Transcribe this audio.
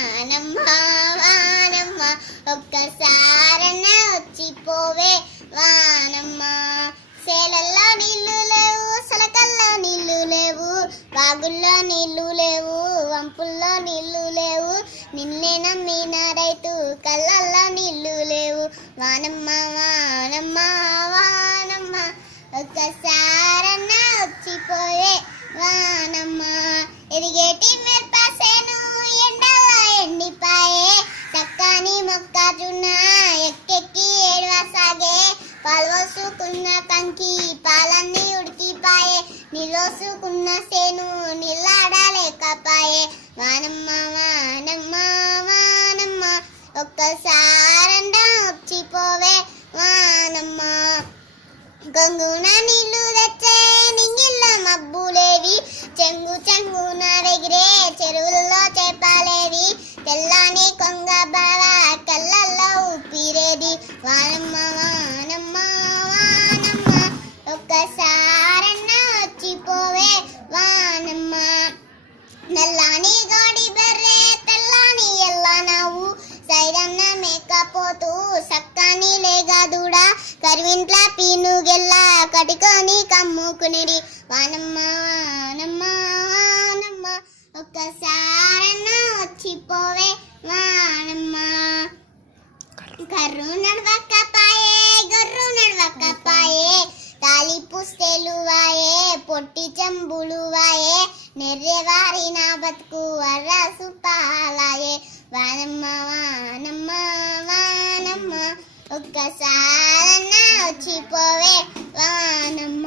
వానమ్మ వానమ్మ ఒక్కసారన్నా వచ్చిపోవే వానమ్మ. సేలల్లో నీళ్లు లేవు, సలకల్లో నీళ్లు లేవు, వాగుల్లో నీళ్లు లేవు, వంపుల్లో నీళ్లు లేవు, నిన్నే నమ్మిన రైతు కళ్ళల్లో నీళ్లు లేవు. వానమ్మ వానమ్మ వానమ్మ ఒక్కసారన్నా వచ్చిపోయే వానమ్మ. ఎదిగేటి మిరపసేను ఎండలో ఎండిపాయే, చక్కని మొక్కజొన్న ఎక్కెక్కి ఏడవసాగే, పాల్వోసుకున్న కంకి పాలన్నీ ఉడికిపాయే, నిలోసుకున్న సేను నిల్లాడలేకపాయే. వానమ్మ వానమ్మ వానమ్మ ఒక్కసారన్నా వచ్చిపోవే వానమ్మ. గంగున నీళ్లు తెచ్చే నింగిల్లో మబ్బులేవి, చెంగు చెంగున ఎగిరే చెరువుల్లో చేపలేవి, తెల్లని కొంగ బావ కళ్ళల్లో ఊపిరేది. వానమ్మ వానమ్మ వానమ్మ ఒక్కసారన్నా వచ్చిపోవే వానమ్మ. నల్లాని గాడి బర్రె తెల్లాని ఎల్ల నవ్వు, సైరన్న మేకపోతూ సక్కని లేగదూడ, కరివింట్ల పీనుగెల్ల కటుకొని కమ్ముకునేది. వానమ్మ వానమ్మ వానమ్మ ఒక్కసారన్నా వచ్చిపోవే వానమ్మ. కర్రు నడవకపాయే గొర్రు నడవకపాయే, తాలి పుస్తెలు వాయే పొట్టి చెంబులు వాయే, నెర్రెవారి నా బతుకు అర్రసు పాలాయే. వానమ్మ వానమ్మ వానమ్మ ఒక్కసారన్నా వచ్చిపోవే వానమ్మ.